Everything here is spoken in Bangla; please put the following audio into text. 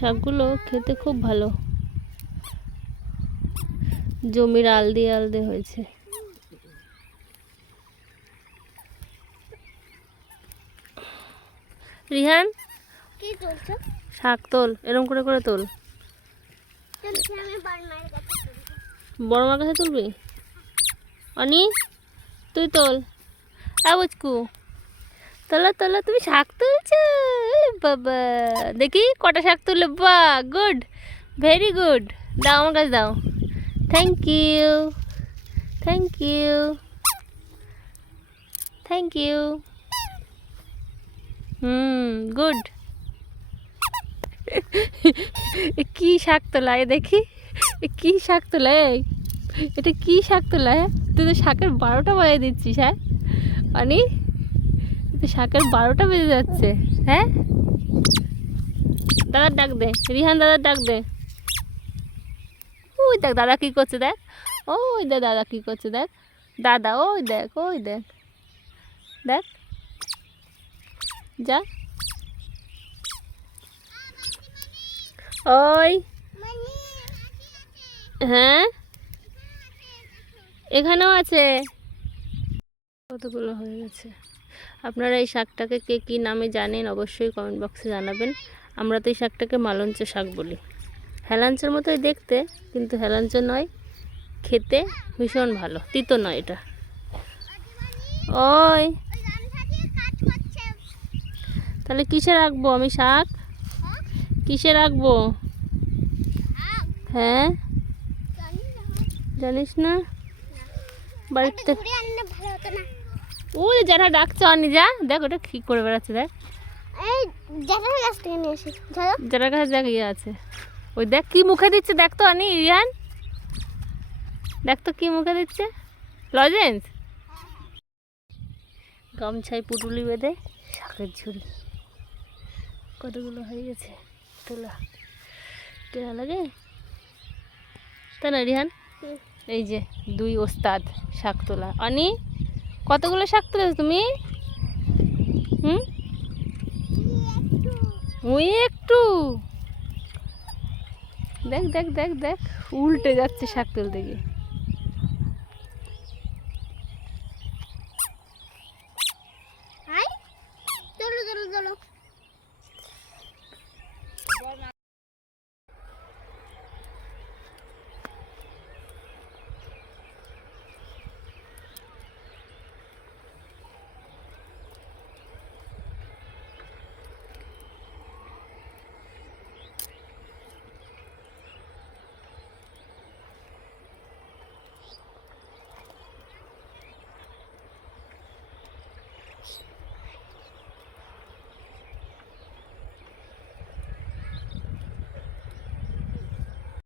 শাকগুলো খেতে খুব ভালো। জমির আলদে আলদে হয়েছে। রিহান? শাক তোল এরম করে করে তোল। বড় মার কাছে তুলবি? অনি তুই তোল। আ বুচকু তোলো তোলো, তুমি শাক তুলছো? বাবা। দেখি কটা শাক তুললে বা গুড ভেরি গুড দাও, আমার কাছে দাও। Thank you thank you thank you hmm good কি শাক তোলা, এ দেখি। কি শাক তোলা এটা কি শাক তোলা হ্যাঁ? তুই তো শাকের বারোটা বাজিয়ে দিচ্ছিস হ্যাঁ? অনি? তো বারোটা বেজে যাচ্ছে হ্যাঁ? দাদার ডাক দে, রিহান দাদার ডাক দে। ওই দেখ, দাদা কি করছে দেখ? ওই দেখ, দাদা কি করছে দেখ? দাদা, ওই দেখ ওই দেখ। দেখ। যা। ওই। হ্যাঁ? এখানেও আছে। কতগুলো হয়ে গেছে? আপনারা এই শাকটাকে কে কী নামে জানেন অবশ্যই কমেন্ট বক্সে জানাবেন। আমরা তো এই শাকটাকে মালঞ্চ শাক বলি। হেলাঞ্চের মতোই দেখতে, কিন্তু হেলাঞ্চ নয়, খেতে ভীষণ ভালো, তিতো নয় এটা। ওই। তাহলে কিসে রাখব আমি শাক? কিসে রাখব? হ্যাঁ? জানিস না? বাড়িতে ওই যারা ডাকছে অনি যা দেখ ওটা কি করে বেড়াচ্ছে দেখ। এই জ্যাঠার কাছ থেকে নিয়ে এসে ধরো। যারা কাছে দেখ ইয়ে আছে। ওই দেখ কি মুখে দিচ্ছে দেখ তো অনি রিয়ান। দেখ তো কি মুখে দিচ্ছে। লজেন্স। গামছায় পুটুলি বেঁধে শাকের ঝুড়ি। কতগুলো হয়ে গেছে তোলা। কেনা লাগে? তাই না রিহান এই যে দুই ওস্তাদ শাক তোলা। অনি? কতগুলো শাক তুলেছ তুমি? হুম? ওই একটু। দেখ দেখ দেখ দেখ, উল্টে যাচ্ছে শাক তুলতে গিয়ে।